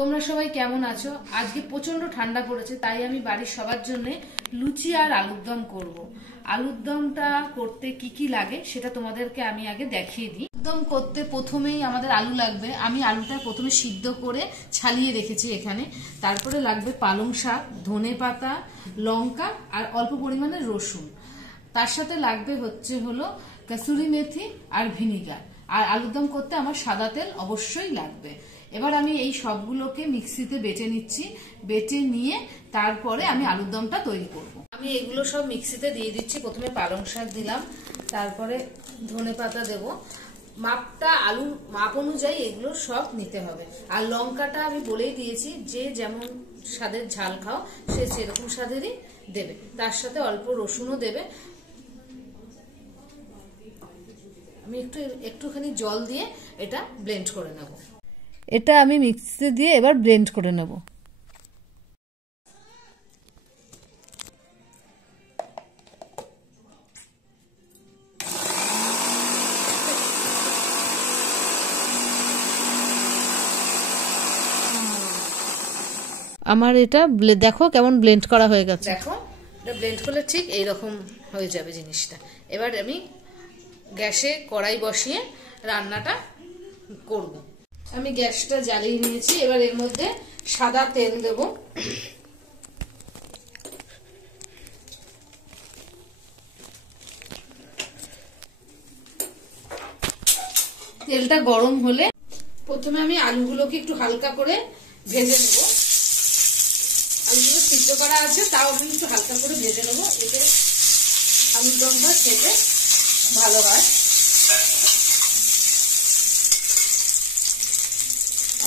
তোমরা সবাই কেমন আছো? আজকে প্রচন্ড ঠান্ডা পড়েছে, তাই আমি বাড়ির সবার জন্য লুচি আর আলুর দম করব। আলুর দমটা করতে কি কি লাগে সেটা তোমাদেরকে আমি আগে দেখিয়ে দিই। দম করতে প্রথমেই আমাদের আলু লাগবে। আমি আলুটা প্রথমে সিদ্ধ করে ছালিয়ে রেখেছি এখানে। তারপরে লাগবে পালং শাক, ধনেপাতা, লঙ্কা আর অল্প পরিমাণে রসুন। তার সাথে লাগবে হলো কাসুরি মেথি আর ভিনিগার। আর আলুর দম করতে আমার সাদা তেল অবশ্যই লাগবে। এবার আমি এই সবগুলোকে মিক্সিতে বেটে নিচ্ছি। বেটে নিয়ে তারপরে আমি আলুর দমটা তৈরি করব। আমি এগুলো সব মিক্সিতে দিয়ে দিচ্ছি। প্রথমে পালং শাক দিলাম, তারপরে ধনেপাতা দেব। মাপটা আলুর মাপ অনুযায়ী এগুলো সব নিতে হবে। আর লঙ্কাটা আমি বলেই দিয়েছি, যে যেমন স্বাদের ঝাল খাও সে সেরকম স্বাদেরই দেবে। তার সাথে অল্প রসুনও দেবে। আমি একটুখানি জল দিয়ে এটা ব্লেন্ড করে নেব। এটা আমি মিক্সিতে দিয়ে এবার ব্লেন্ড করে নেব। আমার এটা দেখো কেমন ব্লেন্ড করা হয়ে গেছে। দেখো এটা ব্লেন্ড করলে ঠিক এইরকম হয়ে যাবে জিনিসটা। এবার আমি গ্যাসে কড়াই বসিয়ে রান্নাটা করব। আমি গ্যাসটা জ্বালিয়ে নিয়েছি। এবার এর মধ্যে সাদা তেল দেব। তেলটা গরম হলে প্রথমে আমি আলুগুলোকে একটু হালকা করে ভেজে নেব। আলুগুলো সিদ্ধ করা আছে, তাও আমি একটু হালকা করে ভেজে নেব। এতে আলুর দমটা খেতে ভালো হয়।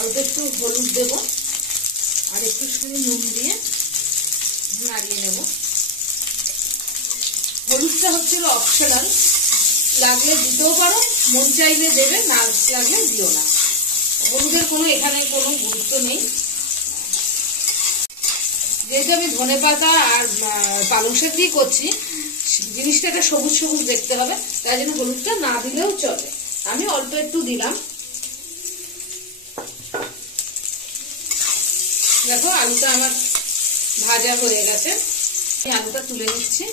অল্প একটু হলুদ দেব আর একটুখানি নুন দিয়ে নাড়িয়ে নেব। হলুদটা হচ্ছিল অপশনাল, লাগলে দিতেও পারো, মন চাইলে দেবে, না লাগলে দিও না। হলুদের এখানে কোনো গুরুত্ব নেই। যেহেতু আমি ধনেপাতা আর পালং শাক দিয়ে করছি, জিনিসটা একটা সবুজ সবুজ দেখতে হবে, তাই জন্য হলুদটা না দিলেও চলে। আমি অল্প একটু দিলাম। দেখো আলুটা আমার ভাজা হয়ে গেছে। আমি আলুটা তুলে নিচ্ছি।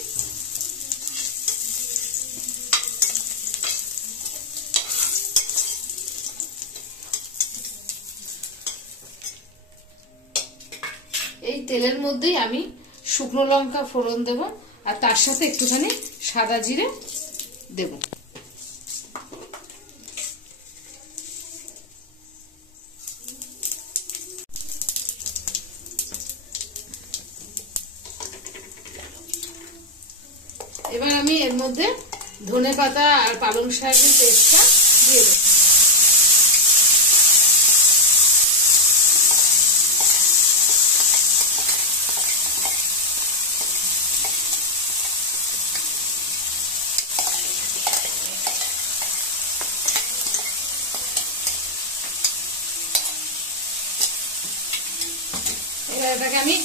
এই তেলের মধ্যেই আমি শুকনো লঙ্কা ফোড়ন দেব, আর তার সাথে একটুখানি সাদা জিরে দেব। এবার আমি এর মধ্যে ধনেপাতা আর পালং শাকের পেস্টটা দিয়ে দেব। এবার এটাকে আমি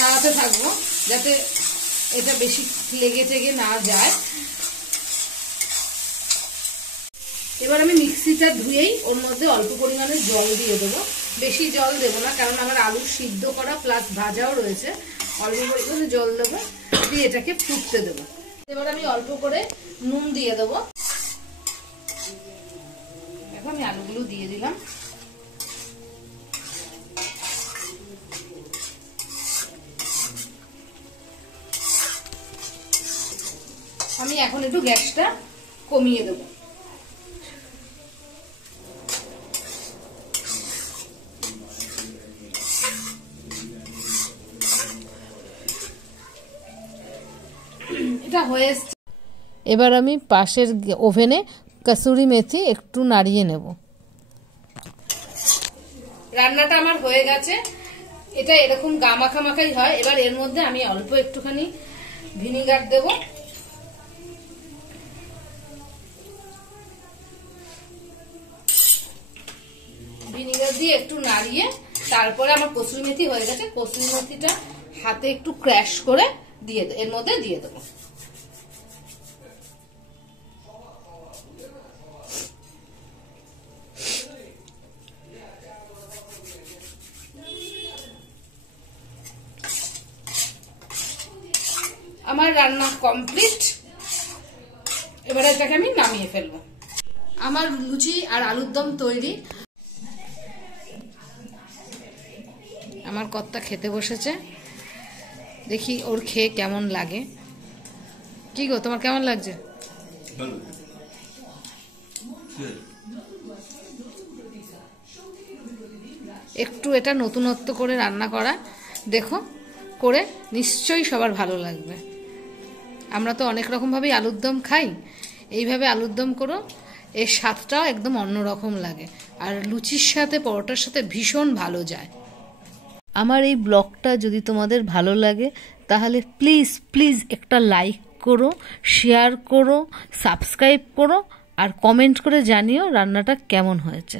নাড়াতে থাকবো, যাতে এটা বেশি লেগে টেগে না যায়। এবার আমি মিক্সিটা ধুয়েই ওর মধ্যে অল্প পরিমাণে জল দিয়ে দেবো। বেশি জল দেবো না, কারণ আমার আলু সিদ্ধ করা প্লাস ভাজাও রয়েছে। অল্প পরিমাণে জল দেবো, দিয়ে এটাকে ফুটতে দেবো। এবার আমি অল্প করে নুন দিয়ে দেবো। এখন আমি আলুগুলো দিয়ে দিলাম। আমি এখন একটু গ্যাসটা কমিয়ে দেব। এটা হয়ে এসছে। এবার আমি পাশের ওভেনে কাসুরি মেথি একটু নাড়িয়ে নেব। রান্নাটা আমার হয়ে গেছে। এটা এরকম গা মাখামাখাই হয়। এবার এর মধ্যে আমি অল্প একটুখানি ভিনিগার দেব। ভিনিগার দিয়ে একটু নাড়িয়ে তারপরে আমার কসুরি মেথি হয়ে গেছে। কসুরি মেথিটা হাতে একটু ক্র্যাশ করে এর মধ্যে দিয়ে দেবো। আমার রান্না কমপ্লিট। এবারে এটাকে আমি নামিয়ে ফেলবো। আমার লুচি আর আলুর দম তৈরি। আমার কর্তা খেতে বসেছে, দেখি ওর খেয়ে কেমন লাগে। কি গো, তোমার কেমন লাগছে? একটু এটা নতুনত্ব করে রান্না করা, দেখো করে নিশ্চয়ই সবার ভালো লাগবে। আমরা তো অনেক রকমভাবেই আলুর দম খাই, এইভাবে আলুর দম করো, এর স্বাদটাও একদম অন্যরকম লাগে, আর লুচির সাথে পরোটার সাথে ভীষণ ভালো যায়। আমার এই ব্লগটা যদি তোমাদের ভালো লাগে তাহলে প্লিজ প্লিজ একটা লাইক করো, শেয়ার করো, সাবস্ক্রাইব করো, আর কমেন্ট করে জানিও রান্নাটা কেমন হয়েছে।